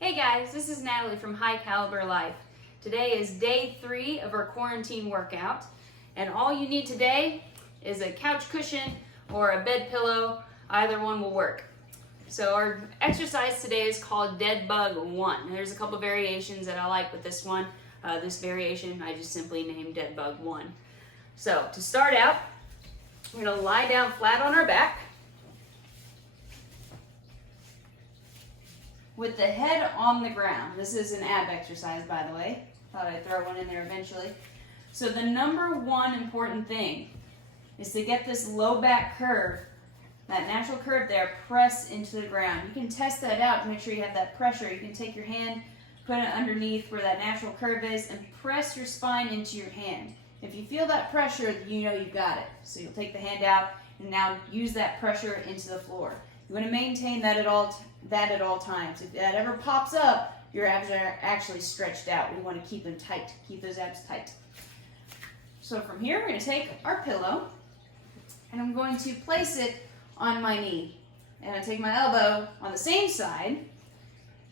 Hey guys, this is Natalie from High Caliber Life. Today is day 3 of our quarantine workout, and all you need today is a couch cushion or a bed pillow. Either one will work. So our exercise today is called Dead Bug 1. There's a couple variations that I like with this one. This variation I just simply named Dead Bug 1. So to start out, we're going to lie down flat on our back with the head on the ground. This is an ab exercise, by the way. Thought I'd throw one in there eventually. So the number one important thing is to get this low back curve, that natural curve there, press into the ground. You can test that out to make sure you have that pressure. You can take your hand, put it underneath where that natural curve is, and press your spine into your hand. If you feel that pressure, you know you've got it. So you'll take the hand out and now use that pressure into the floor. You want to maintain that at all times. If that ever pops up, your abs are actually stretched out. We want to keep them tight, keep those abs tight. So from here, we're going to take our pillow, and I'm going to place it on my knee. And I take my elbow on the same side,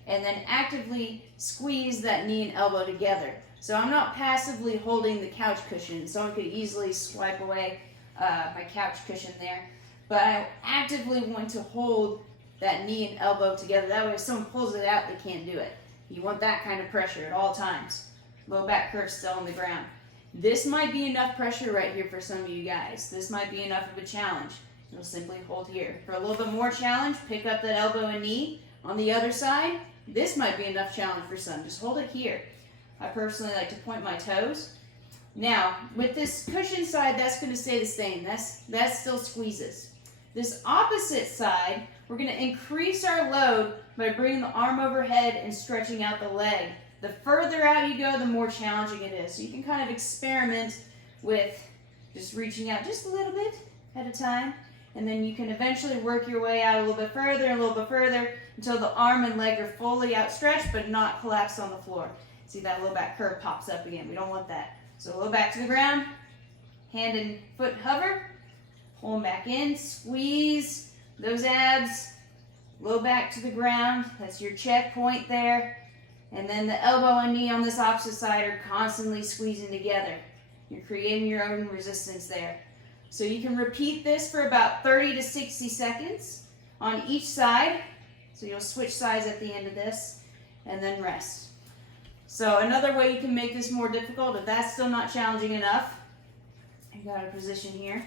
and then actively squeeze that knee and elbow together. So I'm not passively holding the couch cushion. Someone could easily swipe away my couch cushion there. But I actively want to hold that knee and elbow together. That way if someone pulls it out, they can't do it. You want that kind of pressure at all times. Low back curve still on the ground. This might be enough pressure right here for some of you guys. This might be enough of a challenge. You'll simply hold here. For a little bit more challenge, pick up that elbow and knee. On the other side, this might be enough challenge for some. Just hold it here. I personally like to point my toes. Now, with this cushion side, that's going to stay the same. That still squeezes. This opposite side, we're going to increase our load by bringing the arm overhead and stretching out the leg. The further out you go, the more challenging it is. So you can kind of experiment with just reaching out just a little bit at a time, and then you can eventually work your way out a little bit further and a little bit further until the arm and leg are fully outstretched but not collapsed on the floor. See, that low back curve pops up again. We don't want that. So low back to the ground, hand and foot hover, pull them back in, squeeze those abs, low back to the ground. That's your checkpoint there. And then the elbow and knee on this opposite side are constantly squeezing together. You're creating your own resistance there. So you can repeat this for about 30 to 60 seconds on each side. So you'll switch sides at the end of this and then rest. So another way you can make this more difficult, if that's still not challenging enough, you got a position here,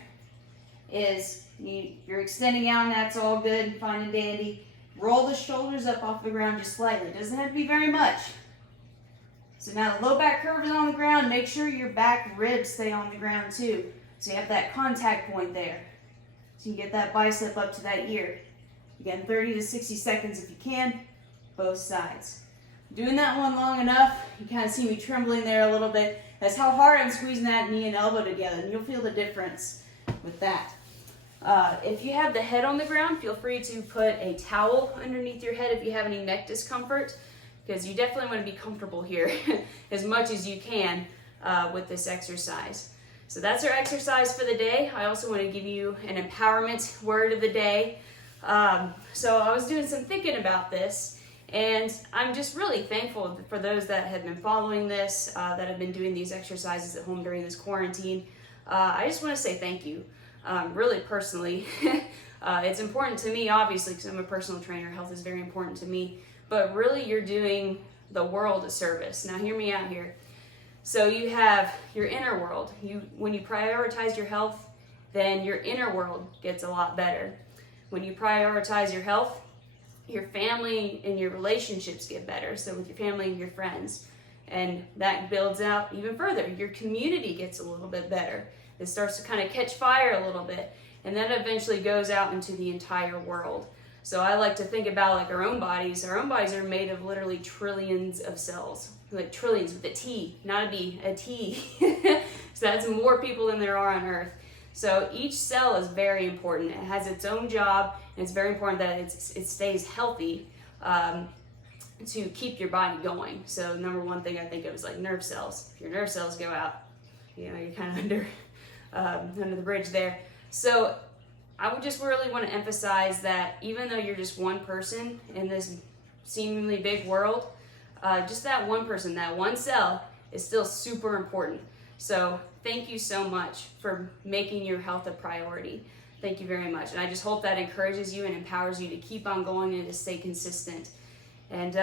is you're extending out and that's all good, fine and dandy. Roll the shoulders up off the ground just slightly. It doesn't have to be very much. So now the low back curve is on the ground. Make sure your back ribs stay on the ground too. So you have that contact point there. So you get that bicep up to that ear. Again, 30 to 60 seconds if you can, both sides. Doing that one long enough, you kind of see me trembling there a little bit. That's how hard I'm squeezing that knee and elbow together, and you'll feel the difference with that. If you have the head on the ground, feel free to put a towel underneath your head if you have any neck discomfort, because you definitely want to be comfortable here as much as you can with this exercise. So that's our exercise for the day. I also want to give you an empowerment word of the day. So I was doing some thinking about this, and I'm just really thankful for those that have been following this, that have been doing these exercises at home during this quarantine. I just want to say thank you, really personally. It's important to me, obviously, because I'm a personal trainer. Health is very important to me. But really, you're doing the world a service. Now, hear me out here. So you have your inner world. When you prioritize your health, then your inner world gets a lot better. When you prioritize your health, your family and your relationships get better. So with your family and your friends. And that builds out even further. Your community gets a little bit better. It starts to kind of catch fire a little bit. And then eventually goes out into the entire world. So I like to think about like our own bodies. Our own bodies are made of literally trillions of cells. Like trillions with a T, not a B, a T. So that's more people than there are on Earth. So each cell is very important. It has its own job, and it's very important that it stays healthy to keep your body going. So number one thing I think of is like nerve cells. If your nerve cells go out, you're kind of under the bridge there. So I would just really want to emphasize that even though you're just one person in this seemingly big world, just that one person, that one cell is still super important. So thank you so much for making your health a priority. Thank you very much. And I just hope that encourages you and empowers you to keep on going and to stay consistent. And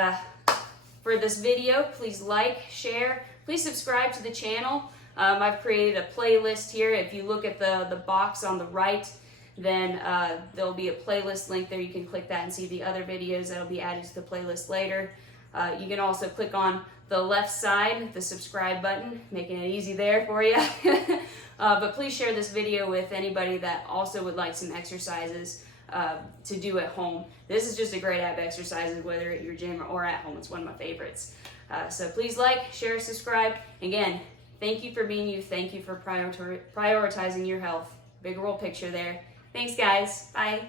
for this video, please like, share, please subscribe to the channel. I've created a playlist here. If you look at the box on the right, then there'll be a playlist link there. You can click that and see the other videos that'll be added to the playlist later. You can also click on the left side, the subscribe button, making it easy there for you. But please share this video with anybody that also would like some exercises to do at home. This is just a great ab exercise, whether at your gym or at home. It's one of my favorites. So please like, share, subscribe. Again, thank you for being you. Thank you for prioritizing your health. Big world picture there. Thanks, guys. Bye.